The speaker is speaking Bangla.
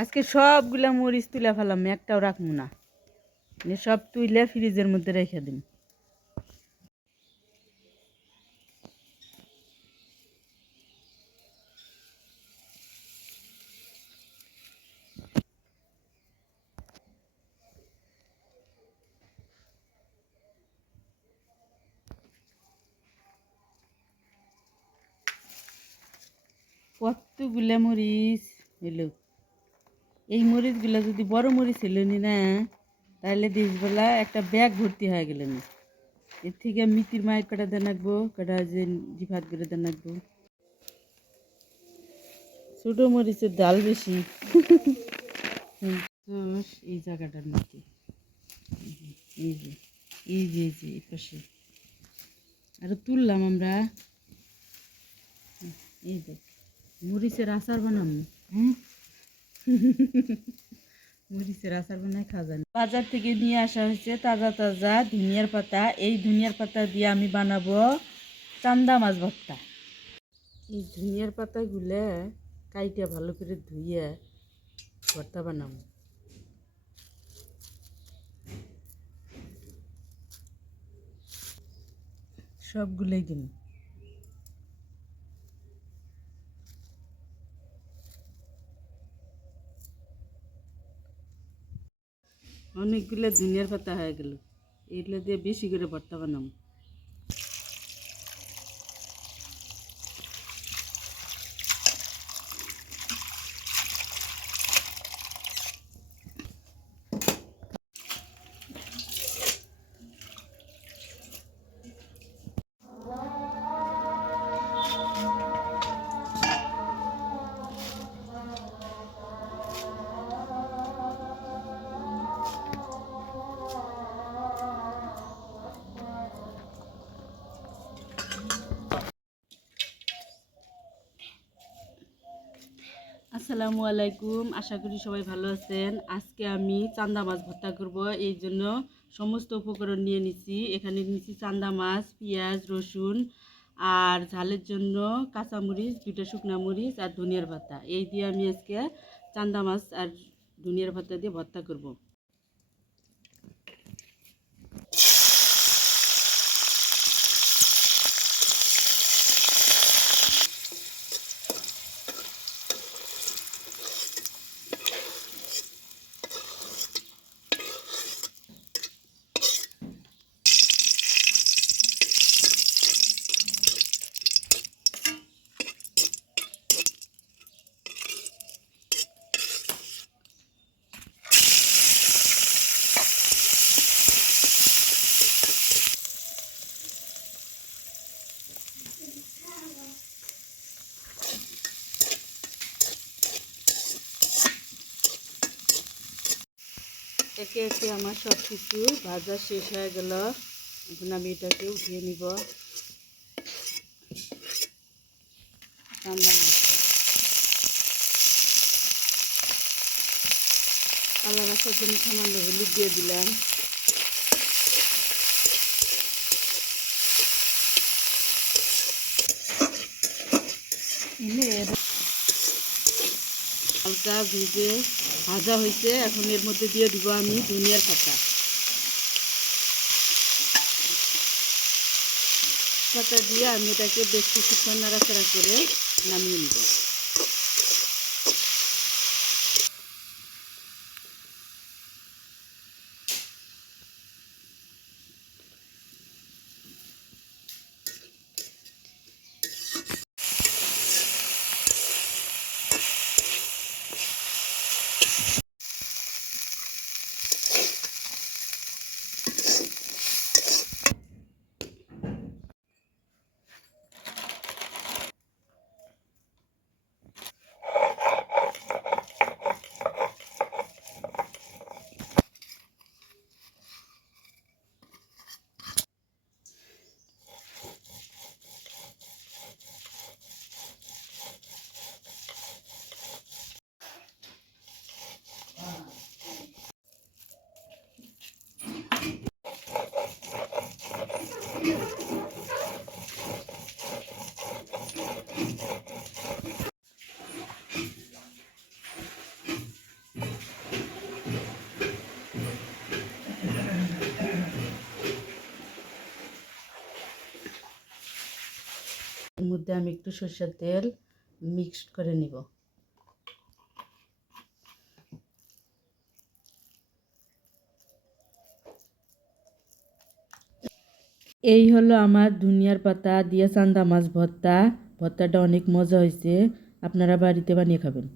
আজকে সবগুলা মরিচ তুলে ফেলাম, একটাও রাখবো না। সব তুইলে ফ্রিজের মধ্যে রেখে দিন। কতগুলা মরিচ হইল। এই মরিচগুলা যদি বড় মরিচ হইল না, তাহলে দিসবেলা একটা ব্যাগ ভর্তি হয়ে গেল না। এর থেকে মিতির মায়ের কটা দেন রাখবো, কটা যে জিফাত করে দেন রাখবো। ছোট মরিচের ডাল বেশি। এই জায়গাটার মধ্যে এই যে এই যে এই যে এই পাশে আরো তুললাম আমরা। এই দেখ, মরিচের আচার বানাবো। মরিচের আচার বানায় খাওয়া যায়। বাজার থেকে নিয়ে আসা হয়েছে তাজা তাজা ধনিয়ার পাতা। এই ধনিয়ার পাতা দিয়ে আমি বানাবো চান্দা মাছ ভর্তা। এই ধনিয়ার পাতাগুলো কাইটা ভালো করে ধুইয়া ভর্তা বানাবো। সবগুলোই দিন। অনেকগুলো ধনিয়ার পাতা হয়ে গেল, এগুলো দিয়ে বেশি করে ভর্তা বানাবো। আসসালামু আলাইকুম, আশা করি সবাই ভালো আছেন। আজকে আমি চান্দা মাছ ভর্তা করব, এই জন্য সমস্ত উপকরণ নিয়ে নিছি। এখানে নিছি চান্দা মাছ, পেঁয়াজ, রসুন, আর ঝালের জন্য কাঁচামরিচ, দুটো শুকনা মরিচ আর ধনিয়ার পাতা। এই দিয়ে আমি আজকে চান্দা মাছ আর ধনিয়ার পাতা দিয়ে ভর্তা করব। একে একে আমার সব কিছু ভাজা শেষ হয়ে গেল। এখন আমি এটাকে উঠিয়ে নিব। চান্দা মাছ কালার আসার জন্য সামান্য হলুদ দিয়ে দিলাম। হালকা ভেজে ভাজা হয়েছে, এখন এর মধ্যে দিয়ে দিব আমি ধনিয়ার পাতা। পাতা দিয়ে আমি এটাকে বেশ কিছুক্ষণ নাড়াচাড়া করে নামিয়ে নিব। এর মধ্যে আমি একটু সরষের তেল মিক্সড করে নিব। এই হলো আমার ধনিয়ার পাতা দিয়ে চান্দা মাছ ভর্তা। ভর্তাটা অনেক মজা হয়েছে, আপনারা বাড়িতে বানিয়ে খাবেন।